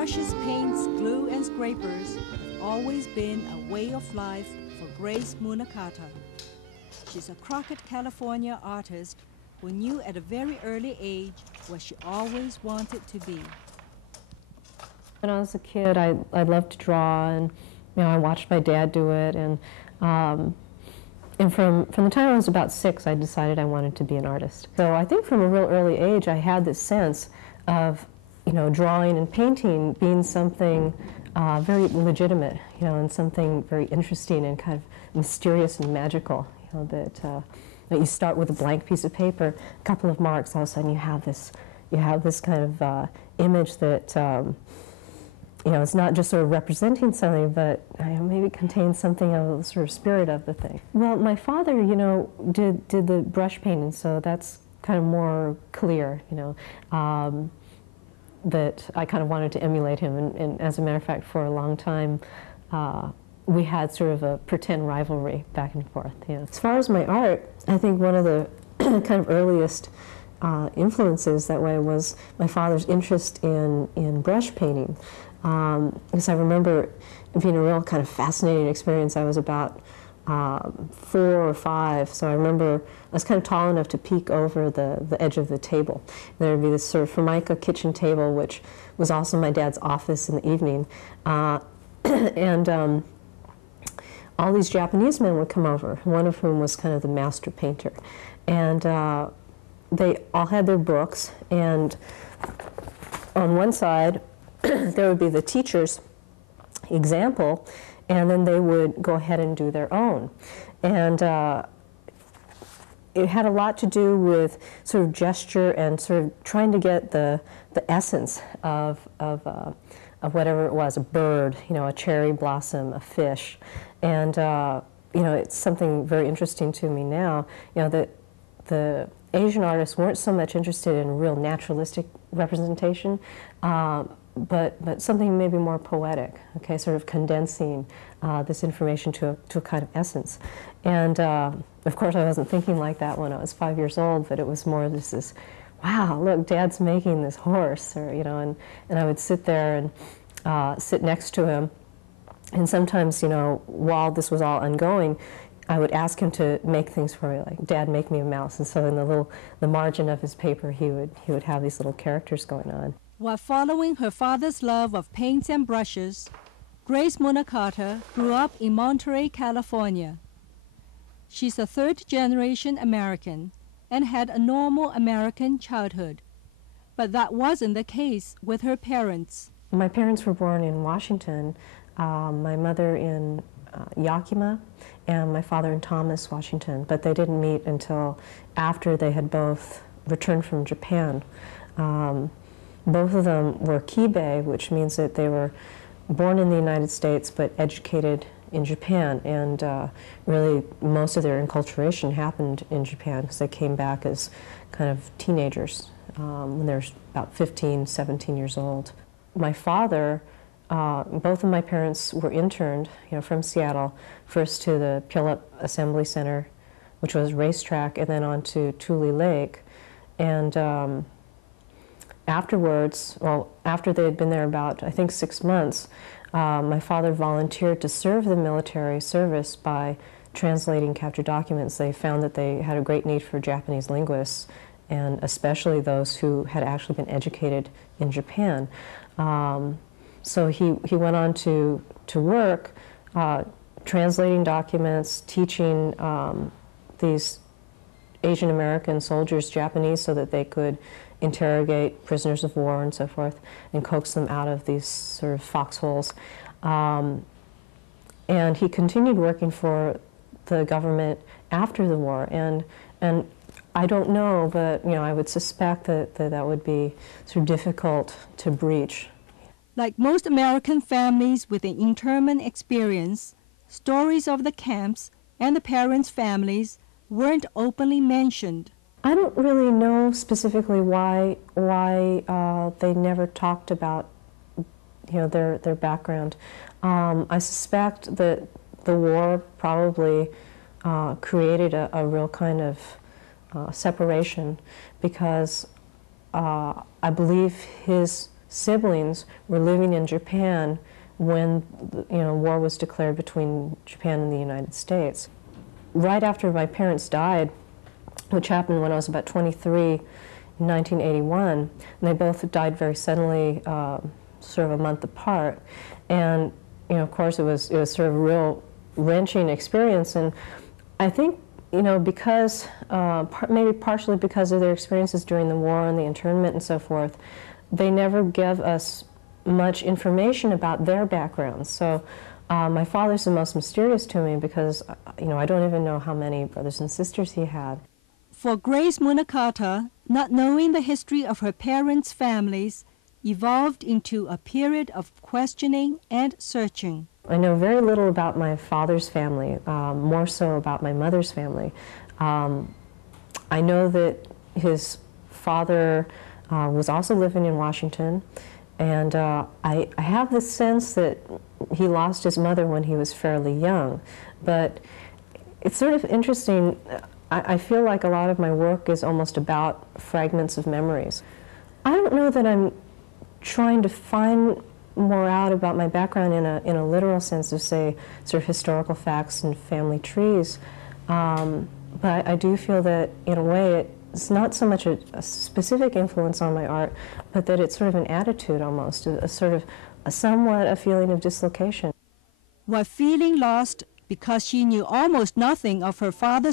Brushes, paints, glue, and scrapers have always been a way of life for Grace Munakata. She's a Crockett, California artist who knew at a very early age what she always wanted to be. When I was a kid, I loved to draw, and I watched my dad do it, and from the time I was about 6, I decided I wanted to be an artist. So I think from a real early age, I had this sense of drawing and painting being something very legitimate, and something very interesting and kind of mysterious and magical. That you start with a blank piece of paper, a couple of marks, all of a sudden you have this kind of image that it's not just sort of representing something, but maybe contains something of the sort of spirit of the thing. Well, my father, did the brush painting, so that's kind of more clear, that I kind of wanted to emulate him, and as a matter of fact, for a long time, we had sort of a pretend rivalry back and forth. As far as my art, I think one of the kind of earliest influences that way was my father's interest in brush painting. Because I remember it being a real kind of fascinating experience. I was about 4 or 5, so I remember I was kind of tall enough to peek over the edge of the table. And there would be this sort of Formica kitchen table, which was also my dad's office in the evening. And all these Japanese men would come over, one of whom was kind of the master painter. And they all had their books, and on one side there would be the teacher's example, and then they would go ahead and do their own. And it had a lot to do with sort of gesture and sort of trying to get the essence of whatever it was, a bird, a cherry blossom, a fish. And it's something very interesting to me now, that the Asian artists weren't so much interested in real naturalistic representation, but something maybe more poetic, okay, sort of condensing this information to a kind of essence. And of course I wasn't thinking like that when I was 5 years old, but it was more this, wow, look, Dad's making this horse, or, and I would sit there and sit next to him. And sometimes, while this was all ongoing, I would ask him to make things for me, like, Dad, make me a mouse. And so in the margin of his paper, he would have these little characters going on. While following her father's love of paints and brushes, Grace Munakata grew up in Monterey, California. She's a third-generation American and had a normal American childhood. But that wasn't the case with her parents. My parents were born in Washington, my mother in Yakima, and my father in Thomas, Washington, but they didn't meet until after they had both returned from Japan. Both of them were Kibei, which means that they were born in the United States but educated in Japan, and really most of their enculturation happened in Japan because they came back as kind of teenagers when they were about 15, 17 years old. My father, both of my parents were interned, from Seattle, first to the Puyallup Assembly Center, which was a racetrack, and then on to Tule Lake. And afterwards, well, after they had been there about, I think, 6 months, my father volunteered to serve the military service by translating captured documents. They found that they had a great need for Japanese linguists, and especially those who had actually been educated in Japan. So he went on to work translating documents, teaching these Asian American soldiers Japanese so that they could interrogate prisoners of war and so forth and coax them out of these sort of foxholes. And he continued working for the government after the war. And I don't know, but I would suspect that would be sort of difficult to breach. Like most American families with an internment experience, stories of the camps and the parents' families weren't openly mentioned. I don't really know specifically why they never talked about their background. I suspect that the war probably created a real kind of separation, because I believe his siblings were living in Japan when war was declared between Japan and the United States. Right after my parents died, which happened when I was about 23 in 1981, and they both died very suddenly, sort of a month apart. And of course, it was sort of a real wrenching experience. And I think because maybe partially because of their experiences during the war and the internment and so forth, they never gave us much information about their backgrounds. So my father's the most mysterious to me because I don't even know how many brothers and sisters he had. For Grace Munakata, not knowing the history of her parents' families evolved into a period of questioning and searching. I know very little about my father's family, more so about my mother's family. I know that his father was also living in Washington, and I have the sense that he lost his mother when he was fairly young. But it's sort of interesting. I feel like a lot of my work is almost about fragments of memories. I don't know that I'm trying to find more out about my background in a literal sense of, say, sort of historical facts and family trees. But I do feel that, in a way, it's not so much a specific influence on my art, but that it's sort of an attitude almost, somewhat a feeling of dislocation. While feeling lost because she knew almost nothing of her father's